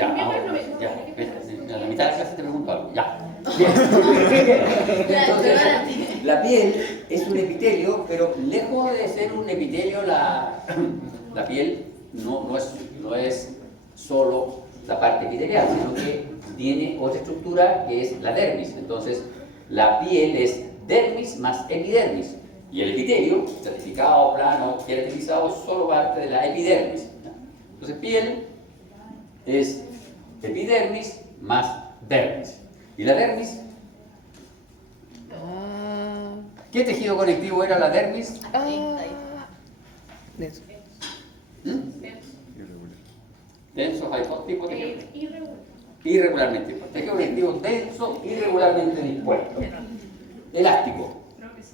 Ya, ¿Qué ahora, fue? ya. A la mitad de la clase te pregunto algo. Ya. Bien. Entonces, la piel es un epitelio, pero lejos de ser un epitelio, la piel no es solo la parte epitelial, sino que tiene otra estructura que es la dermis. Entonces, la piel es dermis más epidermis. Y el epitelio, certificado, plano, queratinizado, es solo parte de la epidermis. Entonces, piel es epidermis más dermis. ¿Y la dermis? ¿Qué tejido conectivo era la dermis? Denso. Denso, hay dos tipos de tejido. Irregular. Irregularmente dispuesto. Tejido conectivo denso, irregularmente dispuesto. Elástico.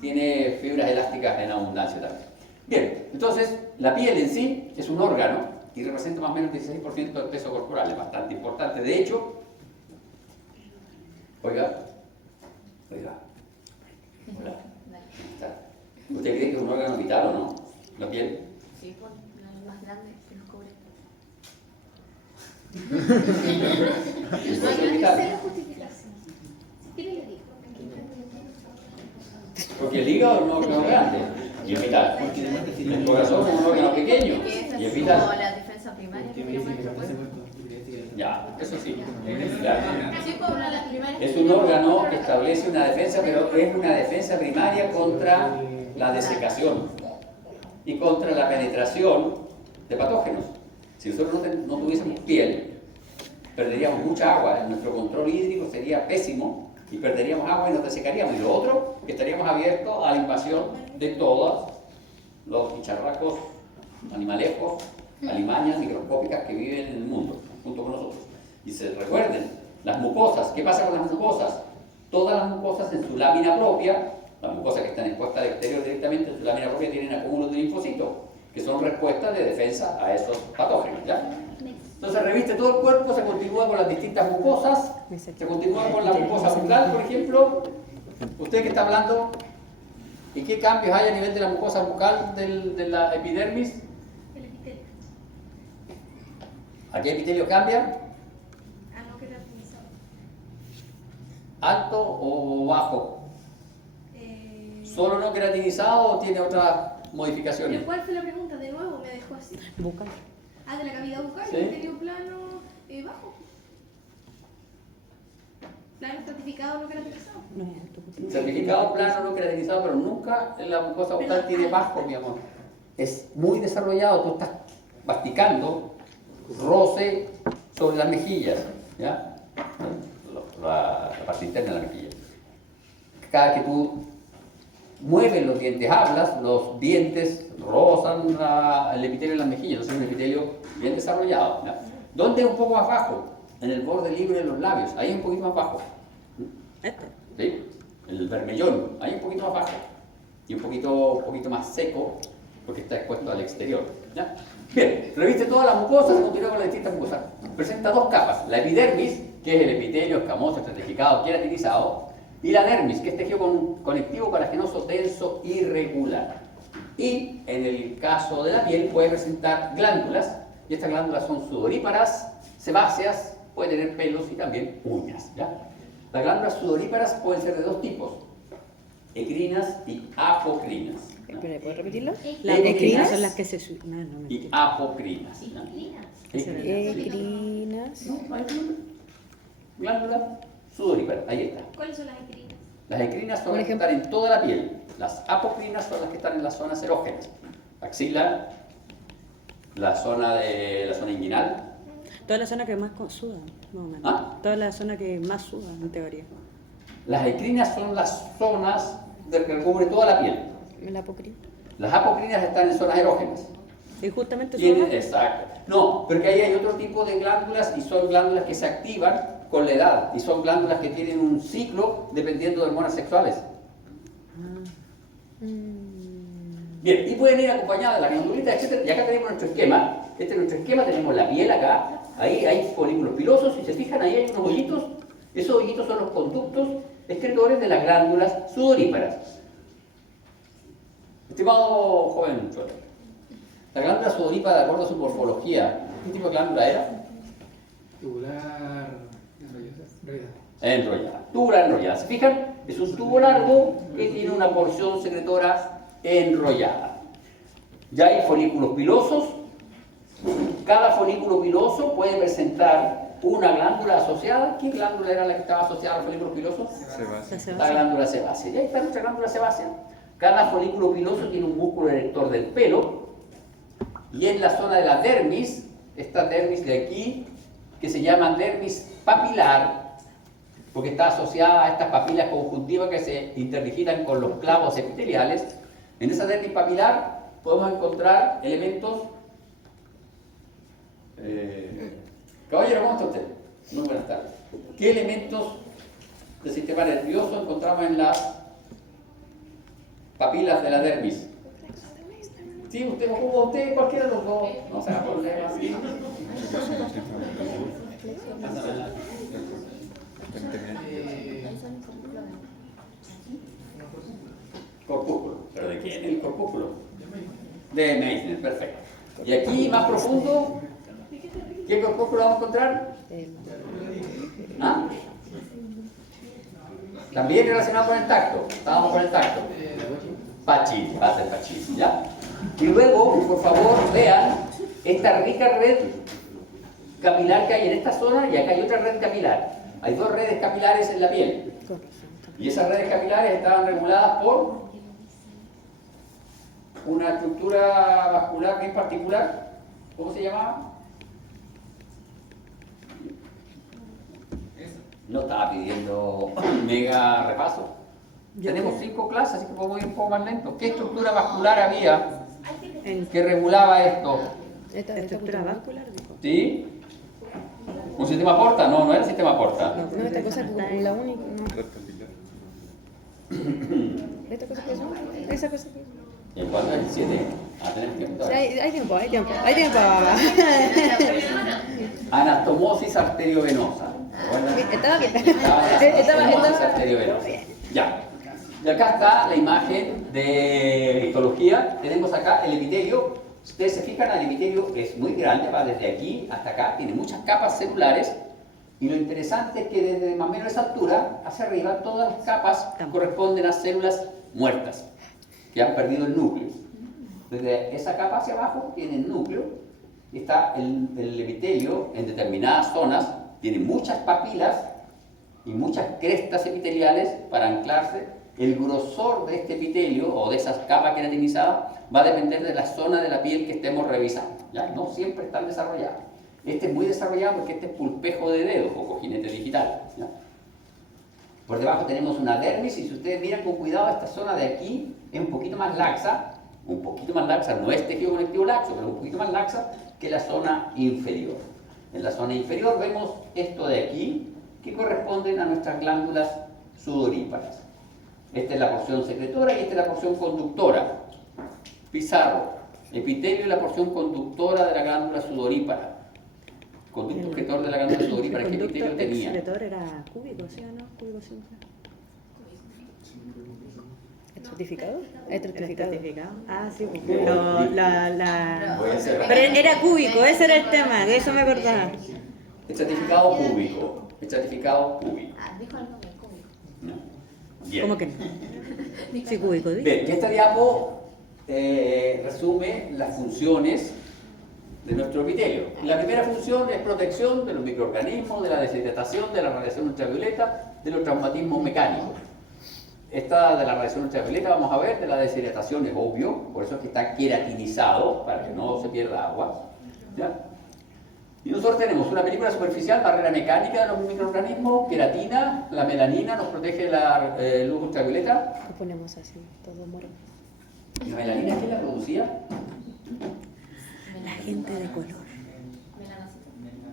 Tiene fibras elásticas en abundancia también. Bien, entonces la piel en sí es un órgano y representa más o menos el 16% del peso corporal, es bastante importante. De hecho, oiga, hola. ¿Usted cree que es un órgano vital o no? ¿La piel? Sí, pues, la más grande que nos cubre. ¿Puede ser vital? Cero justificación. ¿Qué le digo? Porque el hígado es un órgano grande y es vital. El corazón es un órgano pequeño Que esa y es es vital. como la defensa primaria que tiene nuestro cuerpo. Ya, eso sí. Claro. Sí, pues una de las primeras. Es un órgano que establece una defensa, pero es una defensa primaria contra la desecación y contra la penetración de patógenos. Si nosotros no tuviésemos piel, perderíamos mucha agua, nuestro control hídrico sería pésimo y perderíamos agua y nos desecaríamos. Y lo otro, que estaríamos abiertos a la invasión de todos los bicharracos, animalejos, alimañas microscópicas que viven en el mundo, junto con nosotros. Y se recuerden, las mucosas, ¿qué pasa con las mucosas? Todas las mucosas en su lámina propia, las mucosas que están expuestas al exterior directamente, en su lámina propia tienen acúmulos de linfocitos, que son respuestas de defensa a esos patógenos, ¿ya? Entonces reviste todo el cuerpo, se continúa con las distintas mucosas, se continúa con la mucosa bucal, por ejemplo. Usted que está hablando, ¿y qué cambios hay a nivel de la mucosa bucal de la epidermis? El epitelio. ¿A qué epitelio cambia? Ah, no queratinizado. ¿Alto o bajo? Eh, ¿Solo no queratinizado o tiene otras modificaciones? ¿Cuál fue la pregunta? De nuevo me dejó así. Bucal. Ah, de la cavidad bucal, Sí. el epitelio plano bajo. Plano estratificado, no queratinizado. No es alto. Certificado plano, no queratinizado, pero nunca en la mucosa bucal tiene bajo, mi amor. Es muy desarrollado, tú estás masticando roce sobre las mejillas, ¿ya? La parte interna de la mejilla. Cada que tú mueves los dientes, hablas, los dientes rozan el epitelio en las mejillas, entonces es un epitelio bien desarrollado. ¿Ya? ¿Dónde es un poco más bajo? En el borde libre de los labios, ahí es un poquito más bajo. ¿Sí? El vermellón, ahí un poquito más bajo. Y un poquito más seco, porque está expuesto al exterior. ¿Ya? Bien, reviste todas las mucosas, continúa con las distintas mucosas. Presenta dos capas, la epidermis, que es el epitelio escamoso, estratificado, queratinizado, y la dermis, que es tejido conectivo cartilaginoso denso irregular. Y en el caso de la piel puede presentar glándulas, y estas glándulas son sudoríparas, sebáceas, puede tener pelos y también uñas. ¿Ya? Las glándulas sudoríparas pueden ser de dos tipos, ecrinas y apocrinas. ¿Ya? ¿Puedes repetirlo? Las ecrinas son las que se... No, no, Y apocrinas. ¿Ya? Ecrinas. No, hay glándula sudorípara, ahí está. ¿Cuáles son las ecrinas? Las ecrinas son Por las que ejemplo. están en toda la piel. Las apocrinas son las que están en las zonas erógenas. Axila, la zona inguinal. Toda la zona que más suda, más o menos. ¿Ah? Toda la zona que más suda, en teoría. Las ecrinas son las zonas que cubre toda la piel. La apocrina. Las apocrinas están en zonas erógenas. Y justamente Tienen, suda. exacto. No, porque ahí hay otro tipo de glándulas y son glándulas que se activan con la edad y son glándulas que tienen un ciclo dependiendo de hormonas sexuales. Bien, y pueden ir acompañadas de la glandulita, etc. Y acá tenemos nuestro esquema. Este es nuestro esquema, tenemos la piel acá, ahí hay folículos pilosos, y se fijan, ahí hay unos hoyitos. Esos hoyitos son los conductos excretores de las glándulas sudoríparas. Estimado joven Chuelo, la glándula sudorípara, de acuerdo a su morfología, ¿qué tipo de glándula era? Tubular. Enrollada. Tubular enrollada. ¿Se fijan? Es un tubo largo que tiene una porción secretora enrollada. Ya hay folículos pilosos. Cada folículo piloso puede presentar una glándula asociada. ¿Qué glándula era la que estaba asociada al folículo piloso? La glándula sebácea. Y ahí está nuestra glándula sebácea. Cada folículo piloso tiene un músculo erector del pelo. Y en la zona de la dermis, esta dermis de aquí, que se llama dermis papilar, porque está asociada a estas papilas conjuntivas que se interdigitan con los clavos epiteliales. En esa dermis papilar podemos encontrar elementos. Caballero, ¿cómo está usted? Muy buenas tardes. ¿Qué elementos del sistema nervioso encontramos en las papilas de la dermis? Sí, usted, cualquiera de los dos, no se haga problema, sí. Corpúsculo. ¿Pero de quién es el corpúsculo? De Meissner, perfecto. Y aquí, más profundo, ¿qué corpúsculo vamos a encontrar? ¿Ah? También relacionado con el tacto. Estábamos con el tacto. Pacini, va a ser Pacini, ¿ya? Y luego, por favor, vean esta rica red capilar que hay en esta zona y acá hay otra red capilar. Hay dos redes capilares en la piel. Y esas redes capilares estaban reguladas por una estructura vascular bien particular. ¿Cómo se llamaba? No estaba pidiendo un mega repaso. Tenemos 5 clases, así que podemos ir un poco más lento. ¿Qué estructura vascular había que regulaba esto? Estructura vascular, dijo. ¿Sí? ¿Un sistema porta? No, no era sistema porta. No, esta cosa es la única. No. ¿Esta cosa que es? ¿Esa cosa que es? ¿En cuándo es el 7? A tener tiempo. Sí, hay tiempo, hay tiempo, hay tiempo. Anastomosis arteriovenosa. Estaba bien. Anastomosis arteriovenosa. Ya. Y acá está la imagen de histología. Tenemos acá el epitelio. Si ustedes se fijan, el epitelio es muy grande, va desde aquí hasta acá, tiene muchas capas celulares. Y lo interesante es que desde más o menos esa altura hacia arriba, todas las capas corresponden a células muertas que han perdido el núcleo. Desde esa capa hacia abajo tiene el núcleo. Está el epitelio en determinadas zonas, tiene muchas papilas y muchas crestas epiteliales para anclarse. El grosor de este epitelio o de esas capas queratinizadas va a depender de la zona de la piel que estemos revisando. ¿Ya? No siempre están desarrolladas. Este es muy desarrollado porque este es pulpejo de dedo o cojinete digital. ¿Ya? Por debajo tenemos una dermis y si ustedes miran con cuidado esta zona de aquí es un poquito más laxa, no es tejido conectivo laxo, pero un poquito más laxa que la zona inferior. En la zona inferior vemos esto de aquí que corresponden a nuestras glándulas sudoríparas. Esta es la porción secretora y esta es la porción conductora. Pizarro, epitelio es la porción conductora de la glándula sudorípara. Conducto excretor de la glándula sudorípara, ¿qué epitelio El tenía? secretor era cúbico, ¿sí o no? Cúbico simple. ¿Estratificado? Estratificado. Ah, sí, pues. Voy a Pero era cúbico, ese era el tema, de eso me acordaba. Estratificado cúbico. Estratificado cúbico. Ah, dijo el nombre, cúbico. ¿No? Bien. ¿Cómo que no? Sí, cúbico, ¿sí? Bien, y esta diapo resume las funciones de nuestro epitelio. La primera función es protección de los microorganismos, de la deshidratación, de la radiación ultravioleta, de los traumatismos mecánicos. Esta de la radiación ultravioleta vamos a ver, de la deshidratación es obvio, por eso es que está queratinizado, para que no se pierda agua. ¿Ya? Y nosotros tenemos una película superficial, barrera mecánica de los microorganismos, queratina, la melanina nos protege de la luz ultravioleta. Lo ponemos así, todo moreno. ¿Y la melanina quién la producía? La gente de color.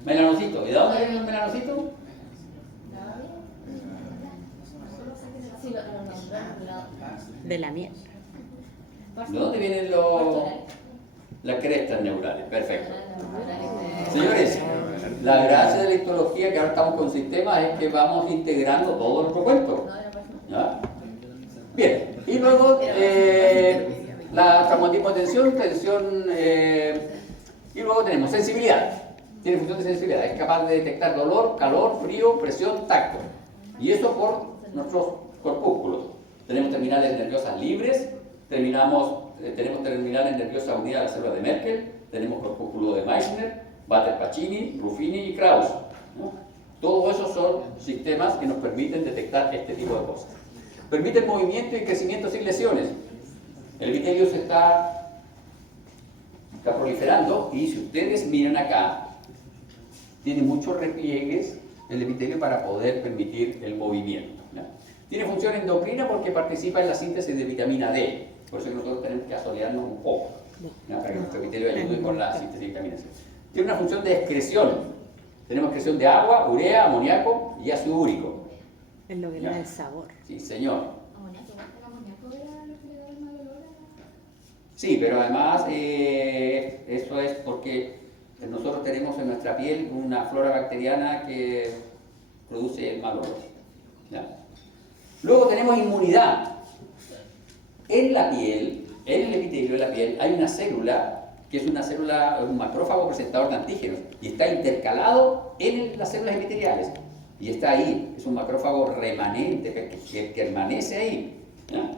Melanocito. Melanocito. ¿Y de dónde viene el melanocito? Sí, lo nombró. De la miel. ¿De dónde vienen las crestas neurales? Perfecto. Señores, la gracia de la histología que ahora estamos con sistemas es que vamos integrando todo nuestro cuento. ¿Ya? Bien, y luego la traumatismo de tensión, y luego tenemos sensibilidad. Tiene función de sensibilidad, es capaz de detectar dolor, calor, frío, presión, tacto. Y eso por nuestros corpúsculos. Tenemos terminales nerviosas libres, tenemos terminales nerviosas unidas a la célula de Merkel, tenemos corpúsculo de Meissner, Bader-Pacini, Ruffini y Krauss, ¿no? Todos esos son sistemas que nos permiten detectar este tipo de cosas. Permiten movimiento y crecimiento sin lesiones. El epitelio se está proliferando y si ustedes miran acá, tiene muchos repliegues el epitelio para poder permitir el movimiento, ¿no? Tiene función endocrina porque participa en la síntesis de vitamina D, por eso que nosotros tenemos que asolearnos un poco, ¿no? Para que nuestro epitelio ayude con la síntesis de vitamina C. Tiene una función de excreción. Tenemos excreción de agua, urea, amoníaco y ácido úrico. Es lo que le da el sabor. Sí, señor. Amoníaco, ¿el amoníaco era lo que le daba el mal olor a...? Sí, pero además eso es porque nosotros tenemos en nuestra piel una flora bacteriana que produce el mal olor, ¿ya? Luego tenemos inmunidad. En la piel, en el epitelio de la piel, hay una célula que es una célula, un macrófago presentador de antígenos y está intercalado en las células epiteliales. Y está ahí, es un macrófago remanente que permanece ahí, ¿ya?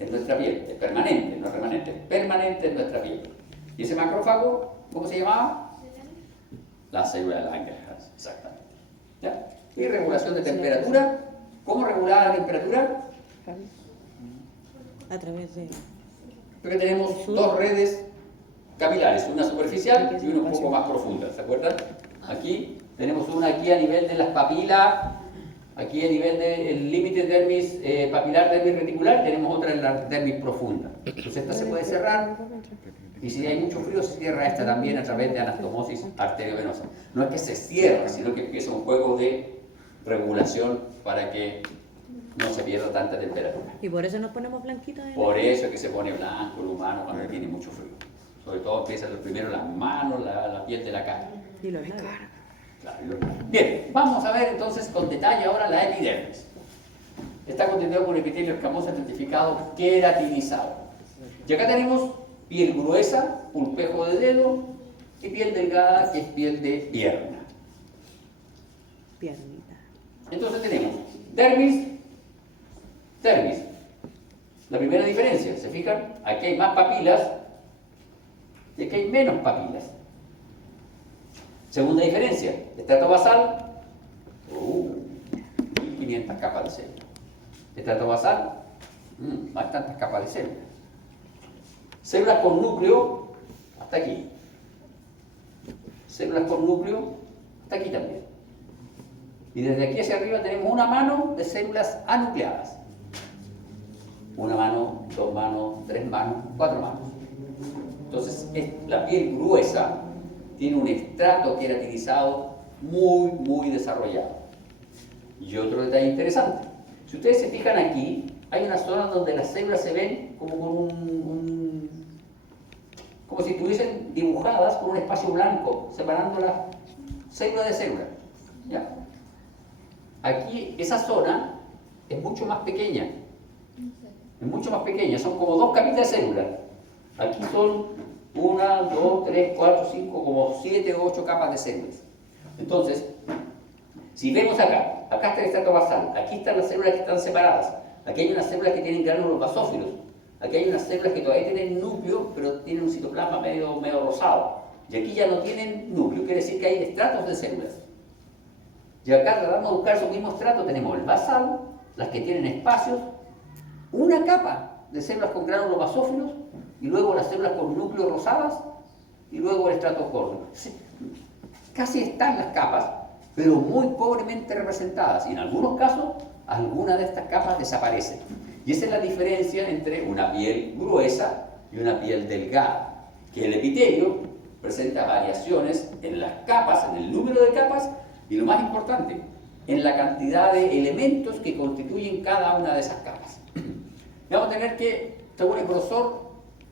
En nuestra piel, es permanente, no remanente, es permanente en nuestra piel. ¿Y ese macrófago, cómo se llamaba? La célula de Langerhans, exactamente, ¿ya? Y regulación de temperatura. ¿Cómo regular la temperatura? A través de... Porque tenemos dos redes capilares, una superficial y una un poco más profunda, ¿se acuerdan? Aquí tenemos una aquí a nivel de las papilas, aquí a nivel del límite dermis papilar, dermis reticular, tenemos otra en la dermis profunda. Entonces esta se puede cerrar y si hay mucho frío se cierra esta también a través de anastomosis arteriovenosa. No es que se cierre, sino que empieza un juego de regulación para que no se pierda tanta temperatura. Y por eso nos ponemos blanquitos. Por eso es que se pone blanco el humano cuando tiene mucho frío. Sobre todo empieza primero las manos, la piel de la cara. Y los labios. Claro, bien, vamos a ver entonces con detalle ahora la epidermis. Está constituido por epitelio escamoso identificado queratinizado. Y acá tenemos piel gruesa, pulpejo de dedo, y piel delgada, que es piel de pierna. Piernita. Entonces tenemos dermis, dermis. La primera diferencia, ¿se fijan? Aquí hay más papilas y aquí hay menos papilas. Segunda diferencia, estrato basal, 1500 capas de células. Estrato basal, bastantes capas de células. Células con núcleo, hasta aquí. Células con núcleo, hasta aquí también. Y desde aquí hacia arriba tenemos una mano de células anucleadas. Una mano, dos manos, tres manos, cuatro manos. Entonces, la piel gruesa tiene un estrato queratinizado muy desarrollado. Y otro detalle interesante. Si ustedes se fijan aquí, hay una zona donde las células se ven como con como si estuviesen dibujadas con un espacio blanco, separando las célula de célula, ¿ya? Aquí, esa zona es mucho más pequeña. Es mucho más pequeña, son como dos capitas de células. Aquí son 1, 2, 3, 4, 5, como 7 o 8 capas de células. Entonces, si vemos acá está el estrato basal, aquí están las células que están separadas, aquí hay unas células que tienen gránulos basófilos, aquí hay unas células que todavía tienen núcleo, pero tienen un citoplasma medio rosado, y aquí ya no tienen núcleo, quiere decir que hay estratos de células. Y acá, tratando de buscar esos mismos estratos, tenemos el basal, las que tienen espacios, una capa de células con gránulos basófilos, y luego las células con núcleos rosadas, y luego el estrato córneo. Casi están las capas, pero muy pobremente representadas, y en algunos casos, alguna de estas capas desaparecen. Y esa es la diferencia entre una piel gruesa y una piel delgada, que el epitelio presenta variaciones en las capas, en el número de capas, y lo más importante, en la cantidad de elementos que constituyen cada una de esas capas. Vamos a tener que, según el grosor,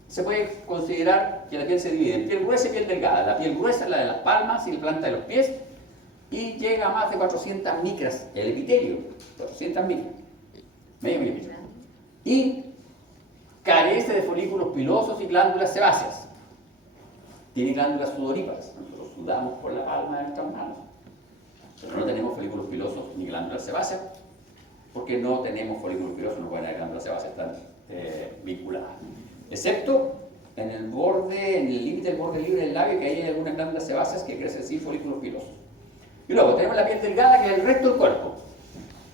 se puede considerar que la piel se divide en piel gruesa y piel delgada. La piel gruesa es la de las palmas y la planta de los pies, y llega a más de 400 micras el epitelio, 400 micras, medio milímetro. Y carece de folículos pilosos y glándulas sebáceas. tiene glándulas sudoríparas. Nosotros sudamos por la palma de nuestras manos. Pero no tenemos folículos pilosos ni glándulas sebáceas, porque no tenemos folículos pilosos, no pueden haber glándulas sebáceas, están vinculadas. Excepto en el borde, en el límite del borde libre del labio, que ahí hay algunas glándulas sebáceas que crecen sin folículos pilosos. Y luego tenemos la piel delgada, que es el resto del cuerpo,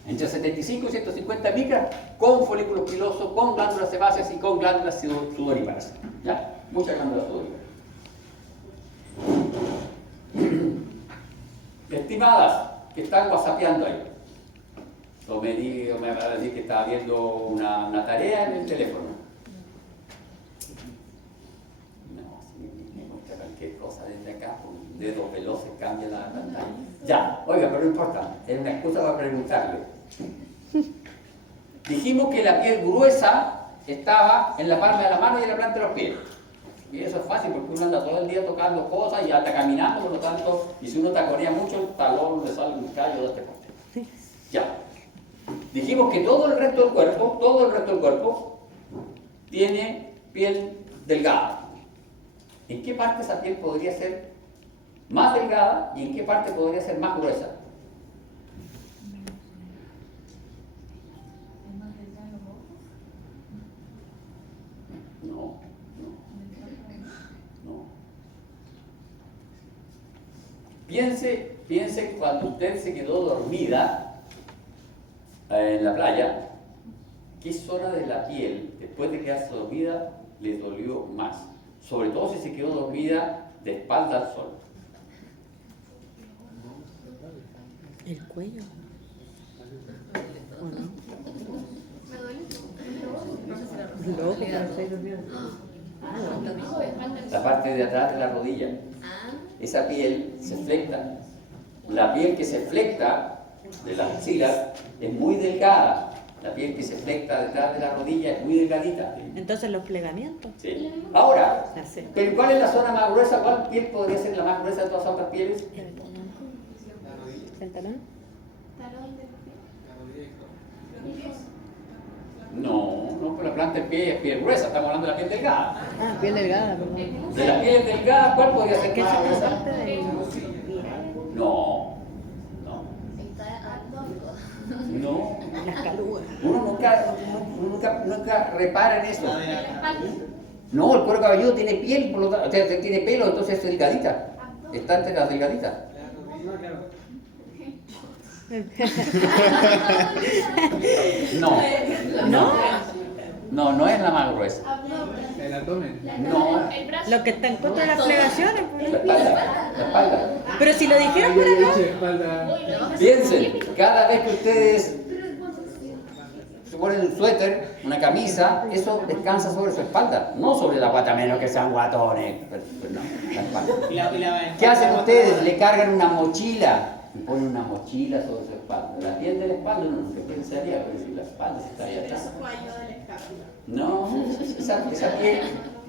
entre 75 y 150 micras, con folículos pilosos, con glándulas sebáceas y con glándulas sudoríparas. ¿Ya? Muchas glándulas sudoríparas. Estimadas, que están whatsappeando ahí. O me va a decir que estaba viendo una tarea en el teléfono. No, si me muestra cualquier cosa desde acá, con dedos veloces cambia la pantalla. Ya, oiga, pero no importa, es una excusa para preguntarle. Dijimos que la piel gruesa estaba en la palma de la mano y en la planta de los pies. Y eso es fácil porque uno anda todo el día tocando cosas y anda caminando, por lo tanto, y si uno taconea mucho, el talón le sale un callo de este corte. Ya. Dijimos que todo el resto del cuerpo, tiene piel delgada. ¿En qué parte esa piel podría ser más delgada y en qué parte podría ser más gruesa? ¿Es más delgado en los ojos? No. Piense cuando usted se quedó dormida en la playa, ¿qué zona de la piel, después de quedarse dormida, le dolió más? Sobre todo si se quedó dormida de espalda al sol. El cuello. ¿O no? Me duele. Loco, pero estoy durmiendo. La parte de atrás de la rodilla. Esa piel se flecta. La piel que se flecta de las axilas es muy delgada. La piel que se flecta detrás de la rodilla es muy delgadita. Entonces los plegamientos. Sí. Ahora, Ya sé. ¿pero cuál es la zona más gruesa? ¿Cuál piel podría ser la más gruesa de todas las otras pieles? ¿El talón? Talón de los pies. No, pues la planta del pie es piel gruesa, estamos hablando de la piel delgada. Ah, piel delgada, perdón. De las pieles delgadas, ¿cuál podría ser ¿Qué más es la gruesa? parte del No. No. las calugas? Uno nunca repara en eso. No, el cuero cabelludo tiene piel, por lo tanto, o sea, tiene pelo, entonces es delgadita. Está entre las delgaditas. No es la más gruesa. El abdomen. No, Lo que está en contra de las plegaciones. pues. la espalda. Pero si lo dijeron por acá. Espalda. Piensen, cada vez que ustedes se ponen un suéter, una camisa, eso descansa sobre su espalda, no sobre la guata, menos que sean guatones. Pero no, la espalda. ¿Qué hacen ustedes? Le cargan una mochila y ponen una mochila sobre su espalda. La piel de la espalda, no, ¿qué pensaría? Pero si la espalda está ahí atrás. No, esa piel,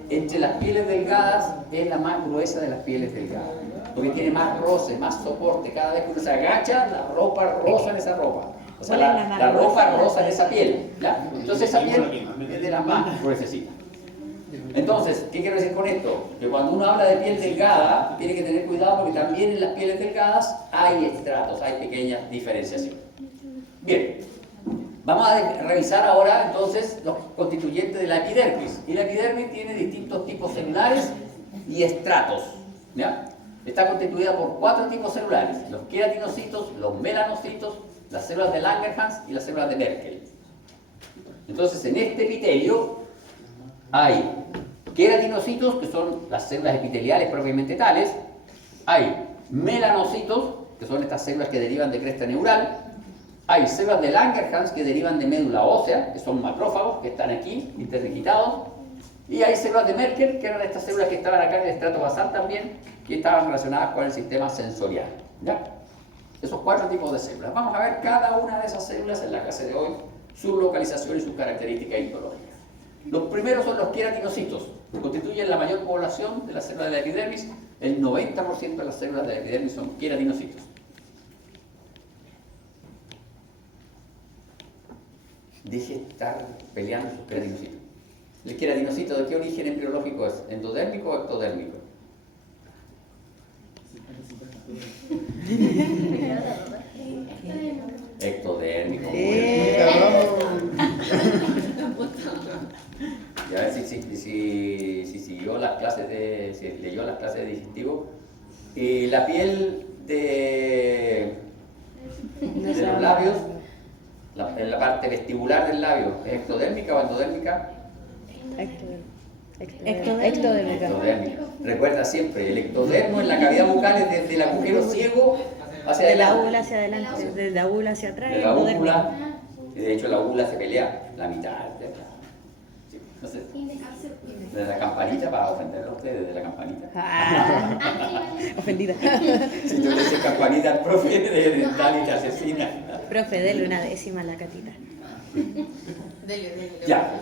entre las pieles delgadas, es la más gruesa de las pieles delgadas. Porque tiene más roce, más soporte. Cada vez que uno se agacha, la ropa roza en esa ropa. O sea, la ropa roza en esa piel. ¿Ya? Entonces esa piel es de las más gruesecitas. Entonces, ¿qué quiero decir con esto? Que cuando uno habla de piel delgada, tiene que tener cuidado porque también en las pieles delgadas hay estratos, hay pequeñas diferenciaciones. Bien, vamos a revisar ahora entonces los constituyentes de la epidermis. Y la epidermis tiene distintos tipos celulares y estratos. ¿Ya? Está constituida por 4 tipos celulares: los queratinocitos, los melanocitos, las células de Langerhans y las células de Merkel. Entonces, en este epitelio hay queratinocitos, que son las células epiteliales propiamente tales. Hay melanocitos, que son estas células que derivan de cresta neural. Hay células de Langerhans que derivan de médula ósea, que son macrófagos, que están aquí, interdigitados. Y hay células de Merkel, que eran estas células que estaban acá en el estrato basal también, que estaban relacionadas con el sistema sensorial. ¿Ya? Esos 4 tipos de células. Vamos a ver cada una de esas células en la clase de hoy, su localización y sus características histológicas. Los primeros son los queratinocitos, que constituyen la mayor población de las células de la epidermis. El 90% de las células de la epidermis son queratinocitos. Deje de estar peleando sus queratinocitos. ¿El queratinocito de qué origen embriológico es? ¿Endodérmico o ectodérmico? digestivo. La piel de los labios, en la parte vestibular del labio, ¿es ectodérmica o endodérmica? Ectodérmica. Ectodérmica. Recuerda siempre, el ectodermo en la cavidad bucal es desde el agujero ciego hacia De la adelante. úvula hacia adelante, de la úvula hacia atrás. De la endodérmico. úvula, y de hecho la úvula se pelea, la mitad. Sí, entonces, de la campanita, para ofenderlo a ustedes, de la campanita. Ah, ofendida. Si tú le dices campanita al profe de dental y te asesina. Profe, dele una décima a la catita. Dele. Ya.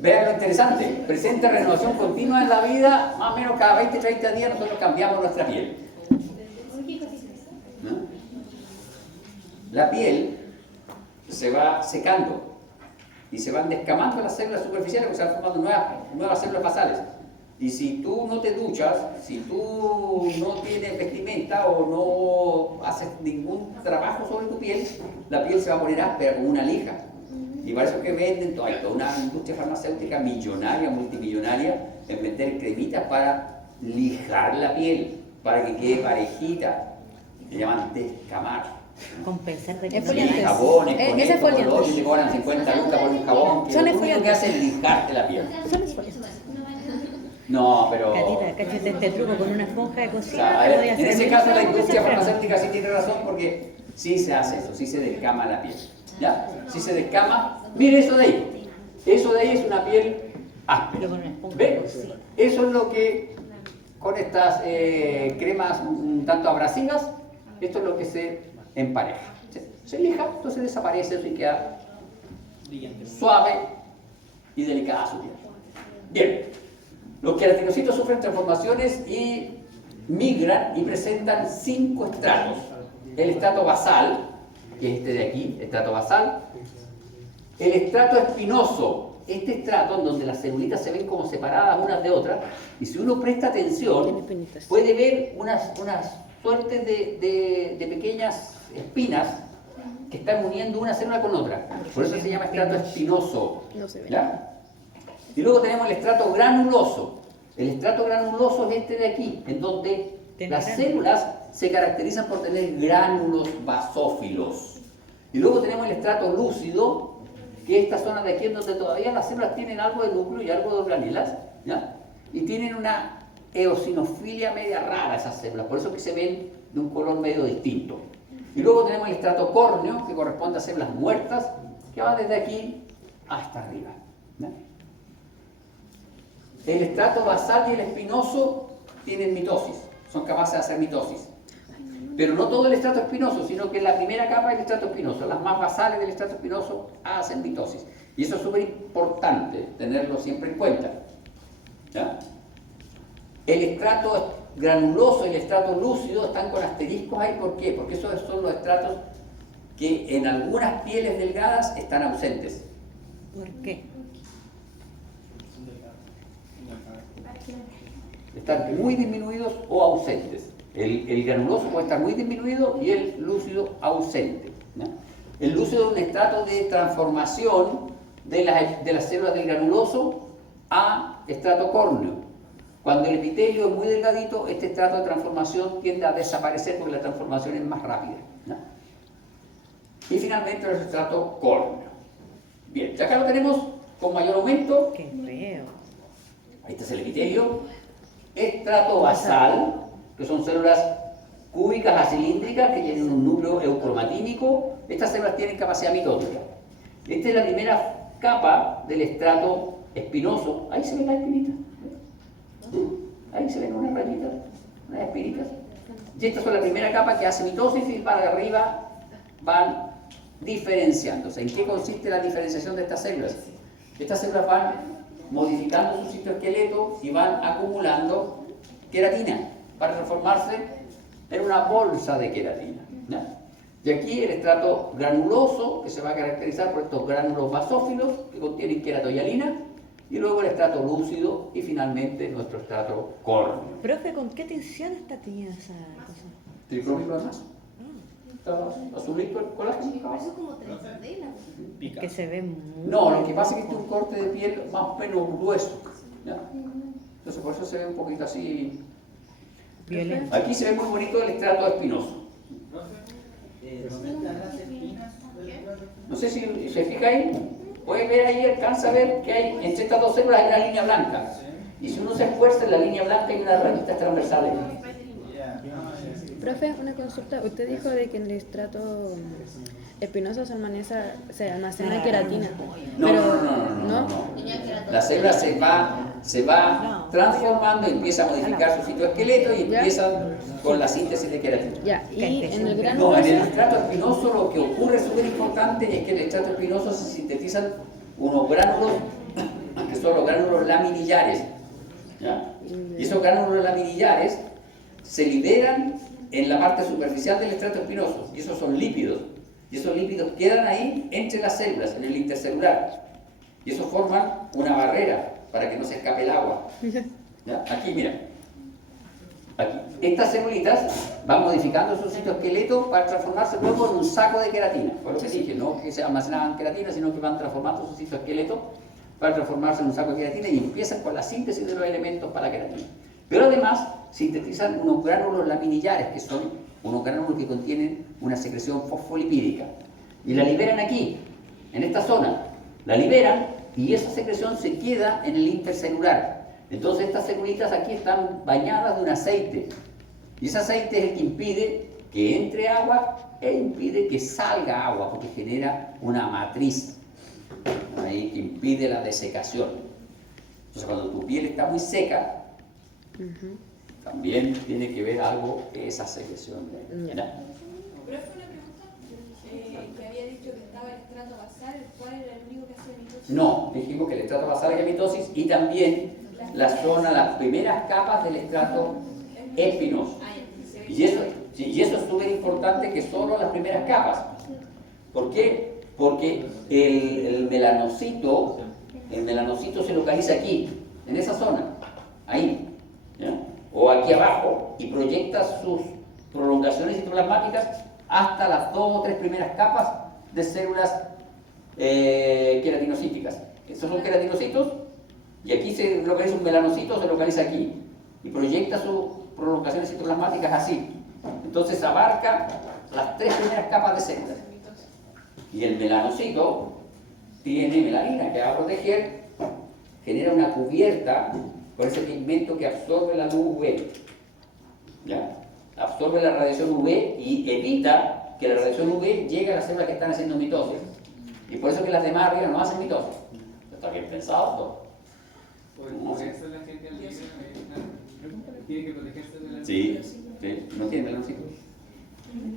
Vean lo interesante, presenta renovación continua en la vida, más o menos cada 20-30 días nosotros cambiamos nuestra piel. ¿No? La piel se va secando y se van descamando las células superficiales porque se van formando nuevas células basales. Y si tú no te duchas, si tú no tienes vestimenta o no haces ningún trabajo sobre tu piel, la piel se va a poner áspera como una lija. Y para eso que venden toda una industria farmacéutica millonaria, multimillonaria, en vender cremitas para lijar la piel, para que quede parejita. Le llaman descamar. Compensar de que Es no foliante. le haga. Jabones, con Ese esto, es con foliante. lo otro, y te cobran 50 lucas por un jabón, que Son lo único que exfoliantes. hace es lijarte la piel. Son esfoliantes. No, pero... Catita, cáchate este truco con una esponja de O cocina. sea, a te ver, voy a en hacer ese mil caso la trabajos industria esa frase. farmacéutica sí tiene razón porque sí se hace eso, sí se descama la piel. ¿Ya? Sí se descama. Mire eso de ahí. Eso de ahí es una piel áspera. Pero con una esponja ¿Ve? de cocina. Eso es lo que con estas cremas un tanto abrasivas, esto es lo que se empareja. Se lija, entonces desaparece eso y queda suave y delicada su piel. Bien, los queratinocitos sufren transformaciones y migran y presentan 5 estratos. El estrato basal, que es este de aquí, estrato basal. El estrato espinoso, este estrato en donde las celulitas se ven como separadas unas de otras, y si uno presta atención, Tiene espinitas. puede ver unas suertes de pequeñas espinas que están uniendo una célula con otra. Por eso se llama estrato espinoso. No se ve. ¿Ya? Y luego tenemos el estrato granuloso. El estrato granuloso es este de aquí, en donde Tiene las gránulos. células se caracterizan por tener gránulos basófilos. Y luego tenemos el estrato lúcido, que es esta zona de aquí en donde todavía las células tienen algo de núcleo y algo de organelas, ¿ya? Y tienen una eosinofilia media rara esas células, por eso que se ven de un color medio distinto. Y luego tenemos el estrato córneo, que corresponde a células muertas, que va desde aquí hasta arriba, ¿ya? El estrato basal y el espinoso tienen mitosis, son capaces de hacer mitosis. Pero no todo el estrato espinoso, sino que la primera capa del estrato espinoso, las más basales del estrato espinoso, hacen mitosis. Y eso es súper importante tenerlo siempre en cuenta. ¿Ya? El estrato granuloso y el estrato lúcido están con asteriscos ahí. ¿Por qué? Porque esos son los estratos que en algunas pieles delgadas están ausentes. ¿Por qué? Están muy disminuidos o ausentes. El granuloso puede estar muy disminuido y el lúcido ausente, ¿no? El lúcido es un estrato de transformación de las células del granuloso a estrato córneo. Cuando el epitelio es muy delgadito, este estrato de transformación tiende a desaparecer porque la transformación es más rápida, ¿no? Y finalmente el estrato córneo. Bien, ya acá lo tenemos con mayor aumento. Qué feo. Ahí está el epitelio. Estrato basal, que son células cúbicas acilíndricas que tienen un núcleo eucromatínico. Estas células tienen capacidad mitótica. Esta es la primera capa del estrato espinoso. Ahí se ven las espinitas. Ahí se ven unas rayitas, unas espinitas. Y estas son la primera capa que hace mitosis y para arriba van diferenciándose. ¿En qué consiste la diferenciación de estas células? Estas células van modificando su citoesqueleto y van acumulando queratina para transformarse en una bolsa de queratina, ¿no? Y aquí el estrato granuloso, que se va a caracterizar por estos gránulos basófilos que contienen queratohialina, y luego el estrato lúcido y finalmente nuestro estrato córneo. Profe, ¿con qué tensión está tenida esa cosa? Triclómico además. Está azulito el colágeno. Eso como 3D. Que se ve muy... No, lo que pasa es que este es un corte de piel más o menos grueso, ¿ya? Entonces por eso se ve un poquito así Violeta. Aquí se ve muy bonito el estrato espinoso. ¿Dónde están las espinas? No sé si se fija ahí, puede ver ahí, alcanza a ver que hay entre estas dos células hay una línea blanca. Y si uno se esfuerza en la línea blanca hay unas rayitas transversales. Profe, una consulta. Usted dijo de que en el estrato espinoso se almacena queratina. No, Pero, no. La célula se va transformando y empieza a modificar su citoesqueleto y empiezan con la síntesis de queratina. Ya, y en el gran No, en el hueso, estrato espinoso lo que ocurre súper importante es que en el estrato espinoso se sintetizan unos gránulos que son los gránulos laminillares. ¿Ya? Y esos gránulos laminillares se liberan en la parte superficial del estrato espinoso y esos son lípidos. Y esos lípidos quedan ahí entre las células, en el intercelular. Y eso forman una barrera para que no se escape el agua. ¿Ya? Aquí, mira. Aquí. Estas celulitas van modificando su citoesqueleto para transformarse luego en un saco de queratina. Fue lo que dije, no que se almacenaban queratina, sino que van transformando su citoesqueleto para transformarse en un saco de queratina y empiezan con la síntesis de los elementos para la queratina. Pero además sintetizan unos gránulos laminillares, que son unos gránulos que contienen una secreción fosfolipídica. Y la liberan aquí, en esta zona. La liberan y esa secreción se queda en el intercelular. Entonces estas celulitas aquí están bañadas de un aceite. Y ese aceite es el que impide que entre agua e impide que salga agua, porque genera una matriz ahí que impide la desecación. Entonces cuando tu piel está muy seca, también tiene que ver algo esa secreción. ¿Ya? Pero fue una pregunta que había dicho que estaba el estrato basal, el cual era el único que hacía mitosis. No, dijimos que el estrato basal es mitosis y también las primeras capas del estrato espinoso. Y eso es súper importante, que solo las primeras capas. ¿Por qué? Porque el melanocito se localiza aquí, en esa zona, ahí, ¿ya? O aquí abajo, y proyecta sus prolongaciones citoplasmáticas hasta las 2 o 3 primeras capas de células queratinocíticas. Estos son queratinocitos, y aquí se localiza un melanocito, se localiza aquí, y proyecta sus prolongaciones citoplasmáticas así. Entonces abarca las 3 primeras capas de células. Y el melanocito tiene melanina que va a proteger, genera una cubierta con ese pigmento que absorbe la luz UV. ¿Ya? Absorbe la radiación UV y evita que la radiación UV llegue a las células que están haciendo mitosis. Y por eso que las demás arriba no hacen mitosis. Está bien pensado todo. Por eso la gente al tiene que protegerse de la Sí, no tiene melanocito.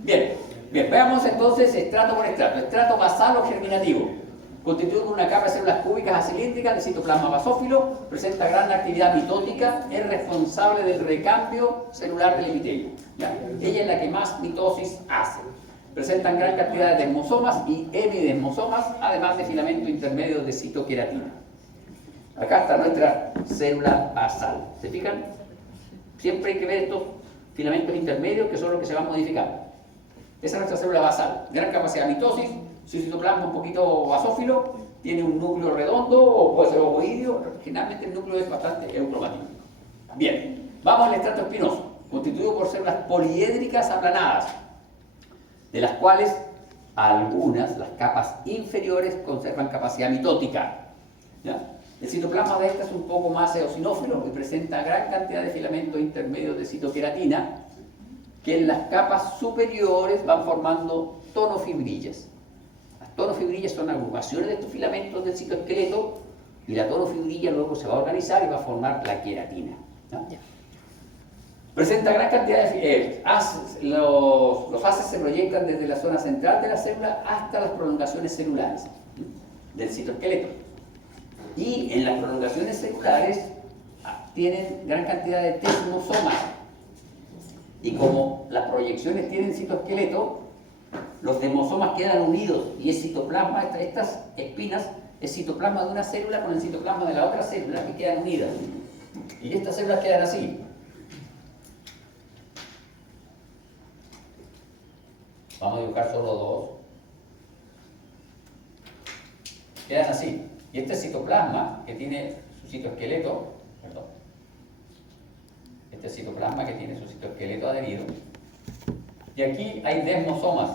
Bien, veamos entonces estrato por estrato. Estrato basal o germinativo. Constituido por una capa de células cúbicas acilíndricas de citoplasma basófilo, presenta gran actividad mitótica, es responsable del recambio celular del epitelio. ¿Ya? Ella es la que más mitosis hace. Presentan gran cantidad de desmosomas y hemidesmosomas, además de filamentos intermedios de citoqueratina. Acá está nuestra célula basal. ¿Se fijan? Siempre hay que ver estos filamentos intermedios que son los que se van modificando. Esa es nuestra célula basal. Gran capacidad de mitosis, su citoplasma un poquito basófilo, tiene un núcleo redondo o puede ser ovoideo. Generalmente el núcleo es bastante eucromático. Bien, vamos al estrato espinoso, constituido por células poliédricas aplanadas, de las cuales algunas, las capas inferiores, conservan capacidad mitótica. ¿Ya? El citoplasma de esta es un poco más eosinófilo y presenta gran cantidad de filamentos intermedios de citoqueratina, que en las capas superiores van formando tonofibrillas. Las tonofibrillas son agrupaciones de estos filamentos del citoesqueleto y la tonofibrilla luego se va a organizar y va a formar la queratina. ¿No? Presenta gran cantidad de haces. Los haces se proyectan desde la zona central de la célula hasta las prolongaciones celulares del citoesqueleto. Y en las prolongaciones celulares tienen gran cantidad de desmosomas. Y como las proyecciones tienen citoesqueleto, los desmosomas quedan unidos y el citoplasma, estas espinas, es citoplasma de una célula con el citoplasma de la otra célula que quedan unidas. Y estas células quedan así. Vamos a dibujar solo dos. Quedan así. Y este citoplasma, que tiene su citoesqueleto, Este es citoplasma que tiene su citoesqueleto adherido. Y aquí hay desmosomas.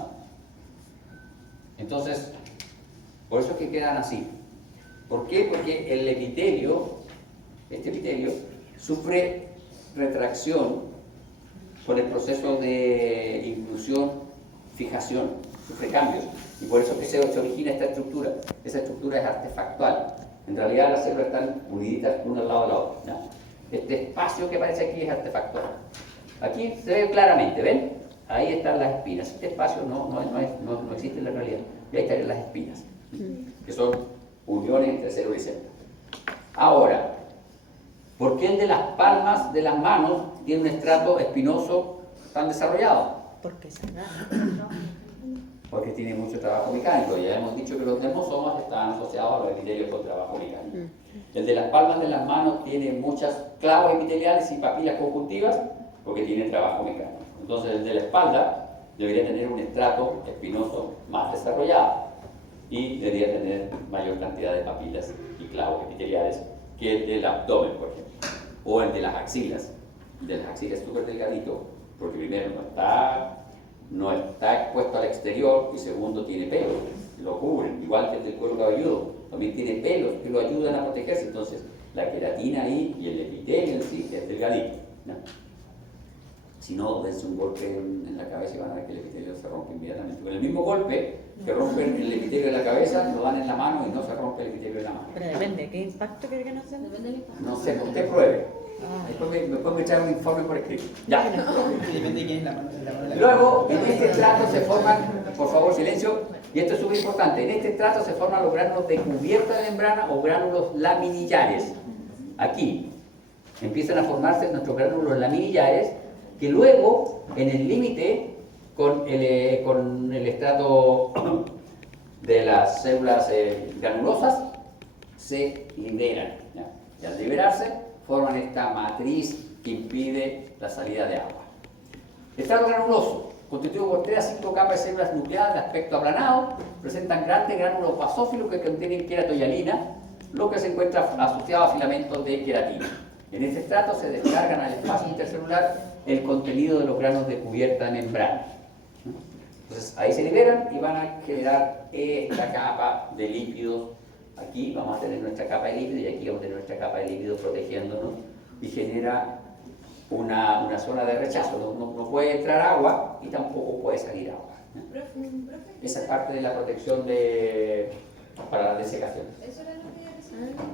Entonces, por eso es que quedan así. ¿Por qué? Porque el epitelio, este epitelio, sufre retracción por el proceso de inclusión, fijación, sufre cambios. Y por eso es que se origina esta estructura. Esa estructura es artefactual. En realidad las células están uniditas una al lado de la otra, ¿ya? Este espacio que aparece aquí es artefactual. Aquí se ve claramente, ¿ven? Ahí están las espinas. Este espacio no existe en la realidad. Y ahí están las espinas, que son uniones entre célula y célula. Ahora, ¿por qué el de las palmas de las manos tiene un estrato espinoso tan desarrollado? Porque se agarra. Porque tiene mucho trabajo mecánico. Ya hemos dicho que los dermosomas están asociados a los epitelios con trabajo mecánico. El de las palmas de las manos tiene muchas clavos epiteliales y papilas conjuntivas porque tiene trabajo mecánico. Entonces el de la espalda debería tener un estrato espinoso más desarrollado y debería tener mayor cantidad de papilas y clavos epiteliales que el del abdomen, por ejemplo, o el de las axilas. El de las axilas es súper delgadito porque primero no está expuesto al exterior y segundo tiene pelos, lo cubren, igual que el del cuero cabelludo, también tiene pelos que lo ayudan a protegerse. Entonces la queratina ahí y el epitelio en sí es delgadito, ¿no? Si no, dense un golpe en la cabeza y van a ver que el epitelio se rompe inmediatamente. Con el mismo golpe que rompen el epitelio de la cabeza, lo dan en la mano y no se rompe el epitelio de la mano. Pero depende, ¿qué impacto quiere que nos den? No sé, usted pruebe. Después me echan un informe por escrito. Ya. Depende de quién es la mano. Luego, en este estrato se forman, por favor, silencio, y esto es súper importante, en este estrato se forman los gránulos de cubierta de membrana o gránulos laminillares. Aquí empiezan a formarse nuestros gránulos laminillares, que luego, en el límite con el estrato de las células granulosas, se liberan. ¿Ya? Y al liberarse, forman esta matriz que impide la salida de agua. Estrato granuloso, constituido por 3 a 5 capas de células nucleadas de aspecto aplanado, presentan grandes gránulos basófilos que contienen queratohialina, lo que se encuentra asociado a filamentos de queratina. En este estrato se descargan al espacio intercelular el contenido de los granos de cubierta de membrana. Entonces ahí se liberan y van a generar esta capa de lípidos. Aquí vamos a tener nuestra capa de lípidos y aquí vamos a tener nuestra capa de lípidos protegiéndonos y genera una zona de rechazo. No puede entrar agua y tampoco puede salir agua. Esa es parte de la protección para la desecación. Eso era lo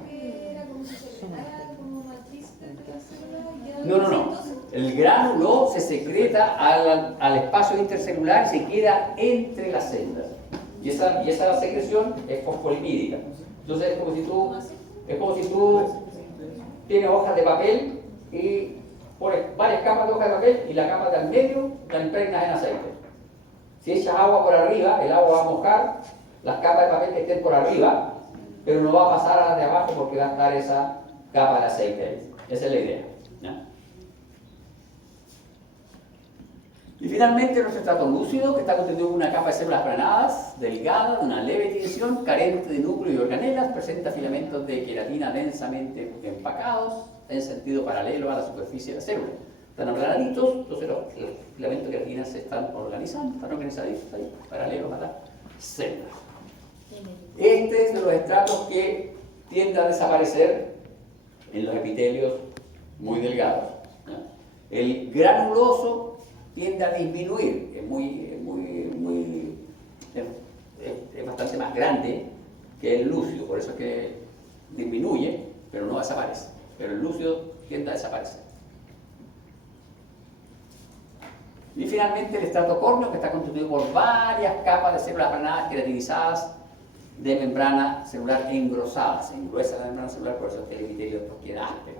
que era como si se secretara como matriz de la célula. No. El gránulo se secreta al espacio intercelular y se queda entre las células. Y esa secreción es fosfolipídica. Entonces es como si tú tienes hojas de papel y pones varias capas de hojas de papel y la capa de al medio la impregnas en aceite. Si echas agua por arriba, el agua va a mojar las capas de papel que estén por arriba, pero no va a pasar a las de abajo porque va a estar esa capa de aceite ahí. Esa es la idea, ¿no? Y finalmente nuestro estrato lúcido, que está constituido por una capa de células planadas, delgada, de una leve tinción, carente de núcleo y organelas, presenta filamentos de queratina densamente empacados en sentido paralelo a la superficie de la célula. Están aplanaditos, entonces los filamentos de queratina se están organizando, están organizaditos ahí, paralelos a la célula. Este es de los estratos que tiende a desaparecer en los epitelios muy delgados, ¿no? El granuloso tiende a disminuir, es bastante más grande que el lúcido, por eso es que disminuye, pero no desaparece. Pero el lúcido tiende a desaparecer. Y finalmente el estrato córneo, que está constituido por varias capas de células planadas queratinizadas de membrana celular engrosadas. Se engruesa la membrana celular, por eso es que el epitelio queda áspero.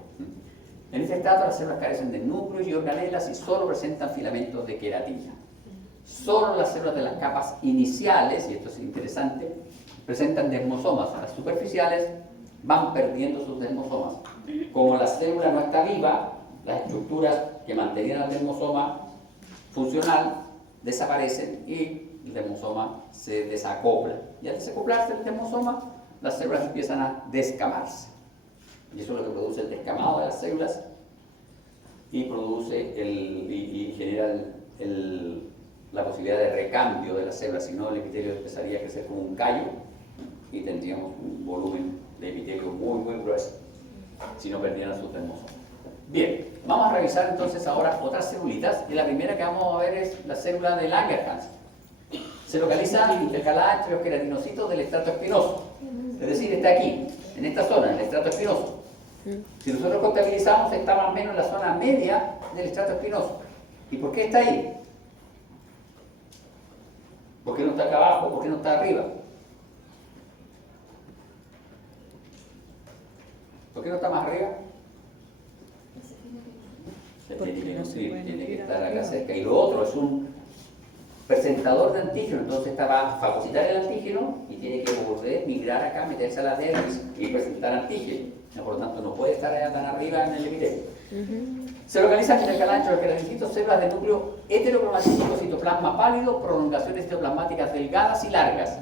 En este estrato las células carecen de núcleos y organelas y solo presentan filamentos de queratina. Solo las células de las capas iniciales, y esto es interesante, presentan dermosomas. Las superficiales van perdiendo sus dermosomas. Como la célula no está viva, las estructuras que mantenían el dermosoma funcional desaparecen y el dermosoma se desacopla. Y al desacoplarse el dermosoma, las células empiezan a descamarse. Y eso es lo que produce el descamado de las células y produce y genera la posibilidad de recambio de las células, si no el epitelio empezaría a crecer como un callo y tendríamos un volumen de epitelio muy grueso, si no perdieran su termosoma. Bien, vamos a revisar entonces ahora otras celulitas, y la primera que vamos a ver es la célula de Langerhans. Se localiza intercalada entre los queratinocitos del estrato espinoso, es decir, está aquí, en esta zona, en el estrato espinoso. Si nosotros contabilizamos, está más o menos en la zona media del estrato espinoso. ¿Y por qué está ahí? ¿Por qué no está acá abajo? ¿Por qué no está arriba? ¿Por qué no está más arriba? Se tiene que nutrir, tiene que estar acá cerca. Y lo otro es un presentador de antígeno, entonces esta va a fagocitar el antígeno y tiene que volver, migrar acá, meterse a la dermis y presentar antígeno. Por lo tanto, no puede estar allá tan arriba en el epitelio. Se localizan intercaladas entre los queratinocitos células de núcleo heterocromatítico, citoplasma pálido, prolongaciones citoplasmáticas delgadas y largas.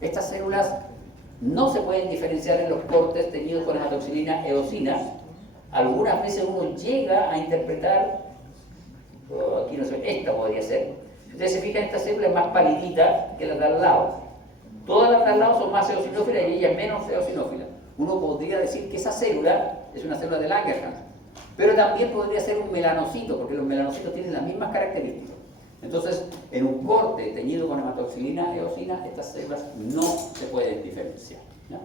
Estas células no se pueden diferenciar en los cortes teñidos con hematoxilina eosina. Algunas veces uno llega a interpretar, aquí no sé, esta podría ser. Ustedes se fijan, esta célula es más palidita que las de al lado. Todas las de al lado son más eosinófilas y ella es menos eosinófila. Uno podría decir que esa célula es una célula de Langerhans, pero también podría ser un melanocito, porque los melanocitos tienen las mismas características. Entonces, en un corte teñido con hematoxilina eosina, estas células no se pueden diferenciar, ¿no?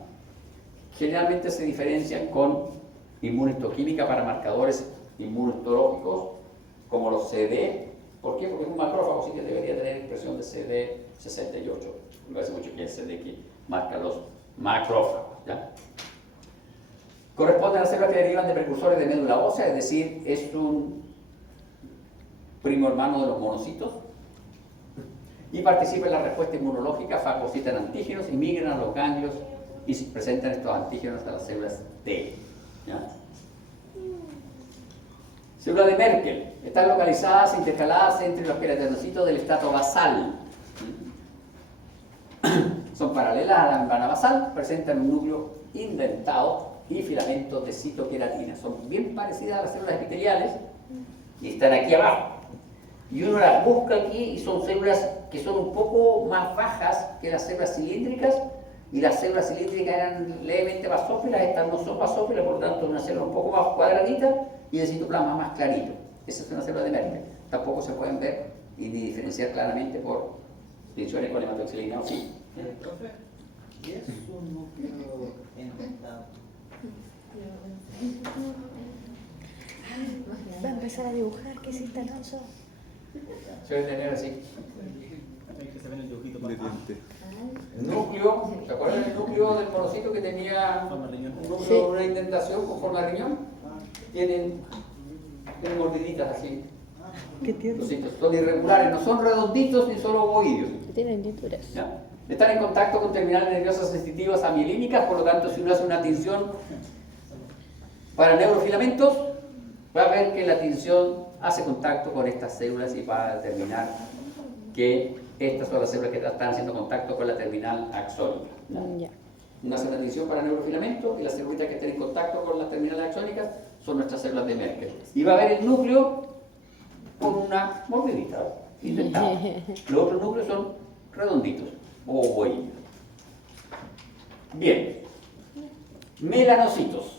Generalmente se diferencian con inmunohistoquímica para marcadores inmunológicos, como los CD. ¿Por qué? Porque es un macrófago, así que debería tener expresión de CD68. Me parece mucho que es el CD que marca los macrófagos, ¿ya? Corresponden a las células que derivan de precursores de médula ósea, es decir, es un primo hermano de los monocitos, y participa en la respuesta inmunológica, fagocitan antígenos y migran a los ganglios y presentan estos antígenos a las células T, ¿ya? Células de Merkel están localizadas, intercaladas entre los queratinocitos del estrato basal. Son paralelas a la membrana basal, presentan un núcleo indentado y filamentos de citoqueratina. Son bien parecidas a las células epiteliales y están aquí abajo. Y uno las busca aquí y son células que son un poco más bajas que las células cilíndricas, y las células cilíndricas eran levemente basófilas, estas no son basófilas, por lo tanto es una célula un poco más cuadradita y de citoplasma más clarito. Esa es una célula de Merkel. Tampoco se pueden ver y ni diferenciar claramente por tinciones con hematoxilina o sí. Profe, ¿qué es un núcleo endentado? Va a empezar a dibujar, ¿qué es esta cosa? Se debe tener así. Que se ve en el dibujito De diente. El núcleo, ¿se acuerdan del núcleo del monocito que tenía Forma de riñón. un núcleo, una indentación con forma de riñón? Tienen mordiditas así. ¿Qué tiene? Los sitios son irregulares, no son redonditos ni solo ovoideos. Tienen tinturas. ¿Ya? Están en contacto con terminales nerviosas sensitivas amielínicas, por lo tanto, si uno hace una tinción para neurofilamentos, va a ver que la tinción hace contacto con estas células y va a determinar que estas son las células que están haciendo contacto con la terminal axónica. Ya. Una hace una tinción para neurofilamentos y las células que estén en contacto con las terminales axónicas son nuestras células de Merkel. Y va a ver el núcleo con una mordidita indentada. Los otros núcleos son redonditos o ovoideos. Bien, melanocitos.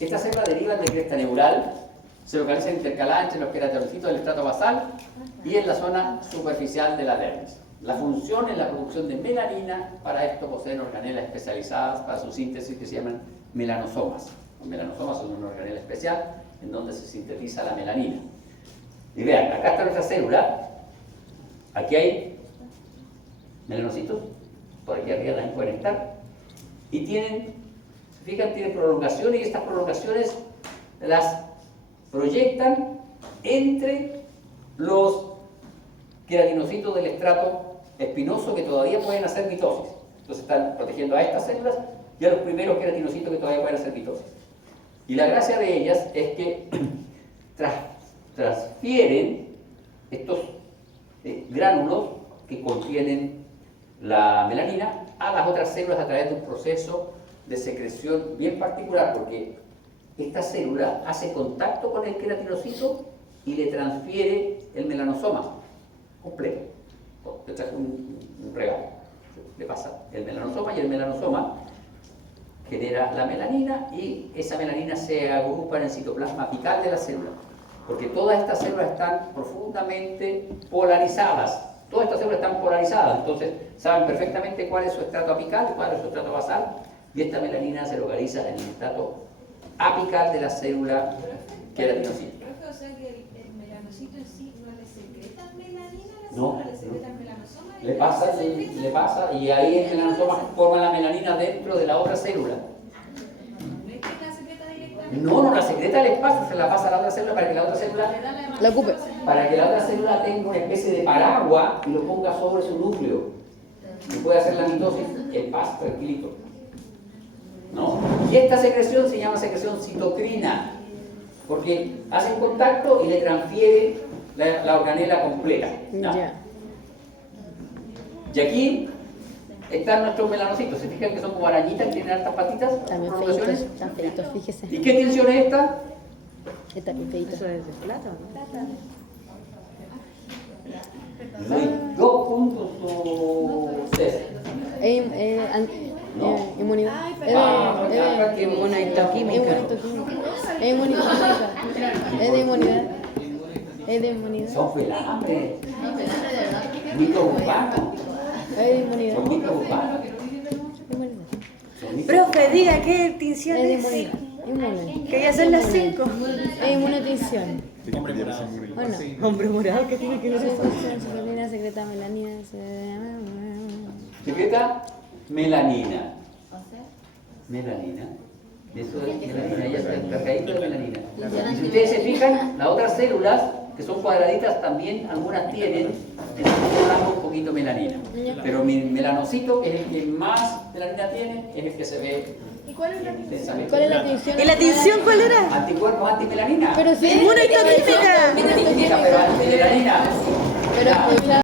Estas células derivan de cresta neural, se localizan intercaladas entre los queratinocitos del estrato basal y en la zona superficial de la dermis. La función es la producción de melanina. Para esto poseen organelas especializadas para su síntesis que se llaman melanosomas. Los melanosomas son una organela especial en donde se sintetiza la melanina. Y vean, acá está nuestra célula. Aquí hay melanocitos, por aquí arriba también pueden estar. Y tienen, se fijan, tienen prolongaciones, y estas prolongaciones las proyectan entre los queratinocitos del estrato espinoso que todavía pueden hacer mitosis. Entonces están protegiendo a estas células y a los primeros queratinocitos que todavía pueden hacer mitosis. Y la gracia de ellas es que transfieren estos gránulos que contienen la melanina a las otras células a través de un proceso de secreción bien particular, porque esta célula hace contacto con el queratinocito y le transfiere el melanosoma completo. Te traje un regalo. Le pasa el melanosoma y el melanosoma genera la melanina y esa melanina se agrupa en el citoplasma apical de la célula. Porque todas estas células están profundamente polarizadas. Todas estas células están polarizadas, entonces saben perfectamente cuál es su estrato apical, cuál es su estrato basal, y esta melanina se localiza en el estrato apical de la célula queratinocito. Profe, o sea que el melanocito en sí no le secreta melanina a la No, célula, le secreta el melanosoma. y Le pasa, y ahí el melanosoma forma la melanina dentro de la otra célula. No es que la secreta directamente. No la secreta al espacio, se la pasa a la otra célula para que la otra célula, La ocupe. para que la otra célula tenga una especie de paraguas y lo ponga sobre su núcleo. Y puede hacer la mitosis en paz, tranquilito. ¿No? Y esta secreción se llama secreción citocrina, porque hacen contacto y le transfiere la organela completa. ¿no? Ya. Y aquí están nuestros melanocitos. ¿Se fijan que son como arañitas, que tienen hartas patitas? También prolongaciones? feitos, están feitos, fíjese. ¿Y qué tensión es esta? Está bien feito. Eso es de plata, ¿no? No hay 2.6. Inmunidad. Qué Inmunohistoquímica. Es inmunidad. Es de inmunidad. Es de inmunidad. Son felantes. Microbupanos. Es de inmunidad. Son microbupanos. Inmunidad. Son microbupanos. Profe, diga qué tinción Es de es. inmunidad. Inmune. Que ya son las 5. Es inmunotinción. Hombre morado. Bueno. Hombre morado, ¿qué tiene que ver eso? Secreta secreta melanina. Secreta melanina. Melanina. Eso es melanina, ya está cargadito de melanina. Y si ustedes se fijan, las otras células, que son cuadraditas, también algunas tienen en el rango un poquito melanina. Pero mi melanocito, que es el que más melanina tiene, es el que se ve ¿Y cuál es la intensamente. ¿Cuál es la tinción? ¿Y la tinción cuál era? Anticuerpos antimelanina. Pero sí. Inmunohistoquímica. Pero antimelanina. Pero escucha.